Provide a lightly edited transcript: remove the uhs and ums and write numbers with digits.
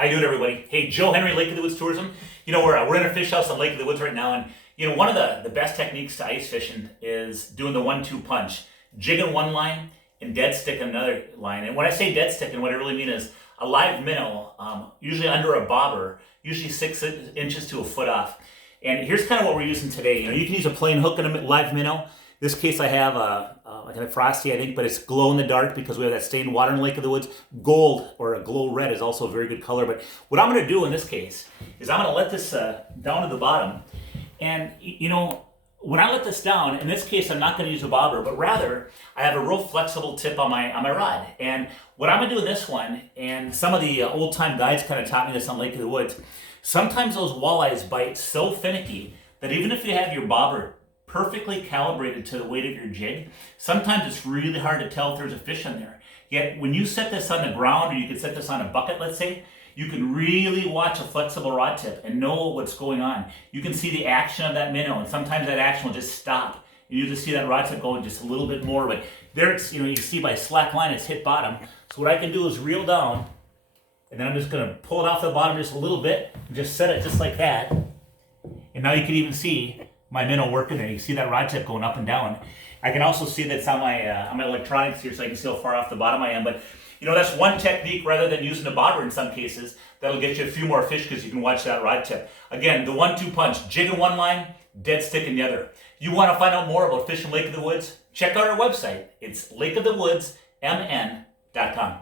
How you doing, everybody? Hey, Joe Henry, Lake of the Woods Tourism. We're in a fish house on Lake of the Woods right now, and one of the best techniques to ice fishing is doing the 1-2 punch, jigging one line and dead stick another line. And when I say dead stick, and what I really mean is a live minnow, usually under a bobber, usually 6 inches to a foot off. And here's kind of what we're using today. You can use a plain hook and a live minnow. In this case, I have like a Frosty, I think, but it's glow in the dark because we have that stained water in Lake of the Woods. Gold or a glow red is also a very good color. But what I'm going to do in this case is I'm going to let this down to the bottom. And, when I let this down, in this case, I'm not going to use a bobber, but rather I have a real flexible tip on my rod. And what I'm going to do in this one, and some of the old-time guides kind of taught me this on Lake of the Woods, sometimes those walleyes bite so finicky that even if you have your bobber perfectly calibrated to the weight of your jig, sometimes it's really hard to tell if there's a fish in there. Yet when you set this on the ground, or you can set this on a bucket, let's say, you can really watch a flexible rod tip and know what's going on. You can see the action of that minnow, and sometimes that action will just stop. You just see that rod tip going just a little bit more, but there it's, you see by slack line, it's hit bottom. So what I can do is reel down, and then I'm just gonna pull it off the bottom just a little bit, and just set it just like that. And now you can even see my minnow working there. You see that rod tip going up and down. I can also see that it's on my electronics here, so I can see how far off the bottom I am. But that's one technique rather than using a bobber in some cases. That'll get you a few more fish because you can watch that rod tip. Again, the 1-2 punch, jig in one line, dead stick in the other. You want to find out more about fishing Lake of the Woods? Check out our website. It's lakeofthewoodsmn.com.